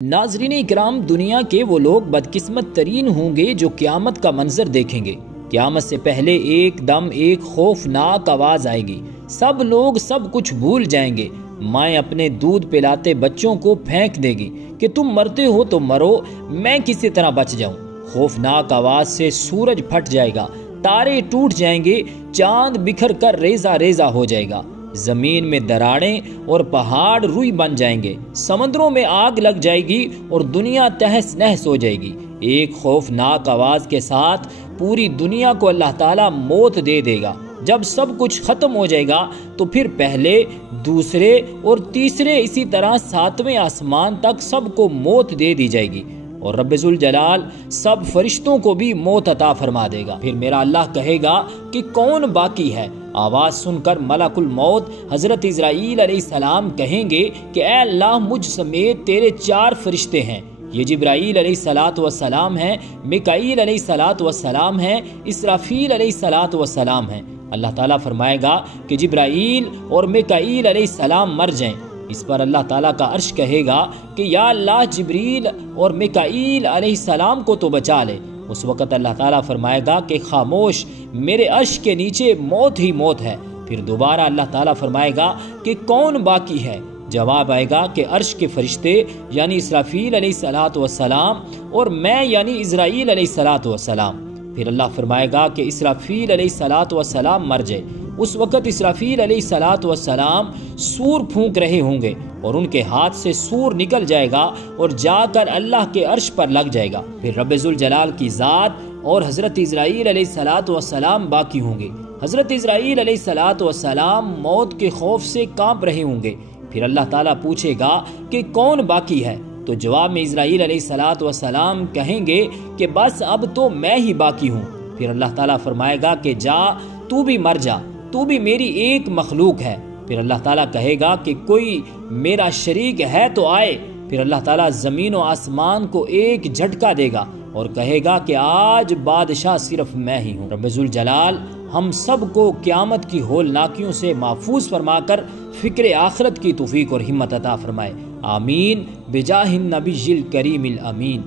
ناظرین اکرام، دنیا کے وہ لوگ بدقسمت ترین ہوں گے جو قیامت کا منظر دیکھیں گے۔ قیامت سے پہلے ایک دم ایک خوفناک آواز آئے گی، سب لوگ سب کچھ بھول جائیں گے۔ مائیں اپنے دودھ پلاتے بچوں کو پھینک دے گی کہ تم مرتے ہو تو مرو، میں کسی طرح بچ جاؤں۔ خوفناک آواز سے سورج پھٹ جائے گا، تارے ٹوٹ جائیں گے، چاند بکھر کر ریزہ ریزہ ہو جائے گا، زمین میں دراڑیں اور پہاڑ روئی بن جائیں گے، سمندروں میں آگ لگ جائے گی اور دنیا تہس نہس ہو جائے گی۔ ایک خوفناک آواز کے ساتھ پوری دنیا کو اللہ تعالیٰ موت دے دے گا۔ جب سب کچھ ختم ہو جائے گا تو پھر پہلے، دوسرے اور تیسرے، اسی طرح ساتویں آسمان تک سب کو موت دے دی جائے گی، اور رب ذوالجلال سب فرشتوں کو بھی موت عطا فرما دے گا۔ پھر میرا اللہ کہے گا کہ کون باقی ہے؟ آواز سن کر ملک الموت حضرت اسرائیل علیہ السلام کہیں گے کہ اے اللہ، مجھ سمیت تیرے 4 فرشتے ہیں۔ یہ جبرائیل علیہ السلام ہیں، میکائیل علیہ السلام ہیں، اسرافیل علیہ السلام ہیں۔ اللہ تعالیٰ فرمائے گا کہ جبرائیل اور میکائیل علیہ السلام مر جائیں۔ اس پر اللہ تعالیٰ کا عرش کہے گا کہ یا اللہ، جبریل اور میکائیل علیہ السلام کو تو بچا لے۔ اس وقت اللہ تعالیٰ فرمائے گا کہ خاموش، میرے عرش کے نیچے موت ہی موت ہے۔ پھر دوبارہ اللہ تعالیٰ فرمائے گا کہ کون باقی ہے؟ جواب آئے گا کہ عرش کے فرشتے یعنی اسرافیل علیہ السلام اور میں یعنی اسرائیل علیہ السلام۔ پھر اللہ فرمائے گا کہ اسرافیل علیہ السلام مر جائے۔ اس وقت اسرافیل علیہ السلام سور پھونک رہے ہوں گے اور ان کے ہاتھ سے سور نکل جائے گا اور جا کر اللہ کے عرش پر لگ جائے گا۔ پھر رب ذوالجلال کی ذات اور حضرت اسرائیل علیہ السلام باقی ہوں گے۔ حضرت اسرائیل علیہ السلام موت کے خوف سے کانپ رہے ہوں گے۔ پھر اللہ تعالیٰ پوچھے گا کہ کون باقی ہے؟ تو جواب میں اسرائیل علیہ السلام کہیں گے کہ بس اب تو میں ہی باقی ہوں۔ پھر اللہ تعالیٰ فرمائے گا کہ جا، تو بھی مر جا، تو بھی میری ایک مخلوق ہے۔ پھر اللہ تعالیٰ کہے گا کہ کوئی میرا شریک ہے تو آئے۔ پھر اللہ تعالیٰ زمین و آسمان کو ایک جھٹکا دے گا اور کہے گا کہ آج بادشاہ صرف میں ہی ہوں۔ رب ذوالجلال ہم سب کو قیامت کی ہولناکیوں سے محفوظ فرما کر فکر آخرت کی توفیق اور ہمت عطا فرمائے۔ آمین بجاہ النبی الکریم الامین۔